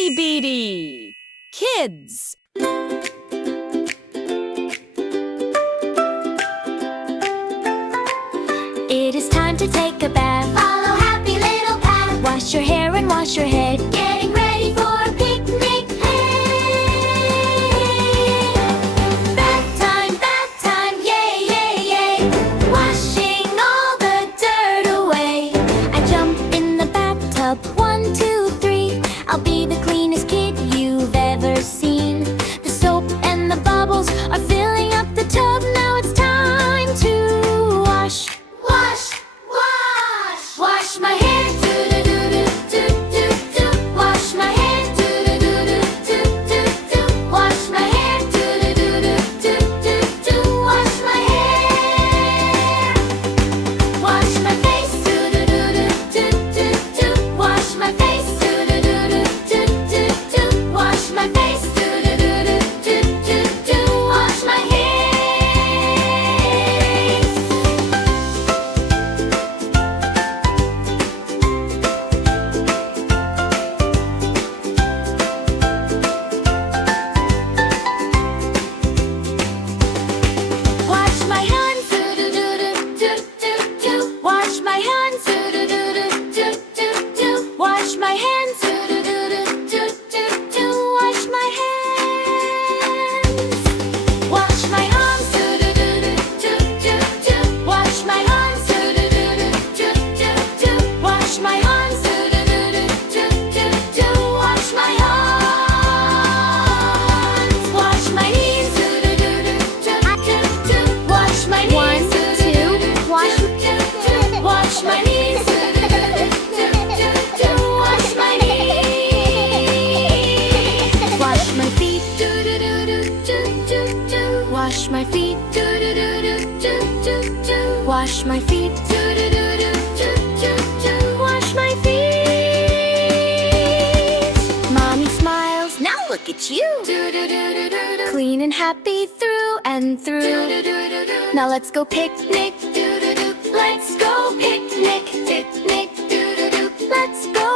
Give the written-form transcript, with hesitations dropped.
KiddieBdKids. It is time to take a bath. Follow happy little path. Wash your hair and wash your head. Getting ready for a picnic. Hey! Bath time, yay, yay, yay. Washing all the dirt away. I jump in the bathtub, 1, 2, 3. I'll be the cleanest kid you've ever seen. The soap and the bubbles are filling up the tub. Now it's time to wash. Wash, wash. Wash my hair. Do-do-do-do-do-do-do. Wash my hair. Do-do-do-do-do-do-do. Wash my hair. Do-do-do-do-do-do. Wash my hair. Wash my face. Do-do-do-do-do-do. Wash my face. Do-do-do-do-do-do. Wash my face. Do-do-do-do-do-do. Wash my hair. Wash my hands, do-do-do-do-do-do. Wash my hands, do-do-do-do-do-do. Wash my hands, do-do-do-do-do-do. Wash my hands. Wash my arms, do-do-do-do-do-do. Wash my arms, do-do-do-do-do-do. Wash my arms, do-do-do-do-do-do. Wash my arms. Wash my knees, do-do-do-do-do-do. Wash my knees. 1, 2, wash. Wash my knees. Wash my knees. Wash my feet. Wash my feet. Wash my feet. Wash my feet. Mommy smiles. Now look at you. Clean and happy through and through. Now let's go picnic. Let's go picnic. Let's go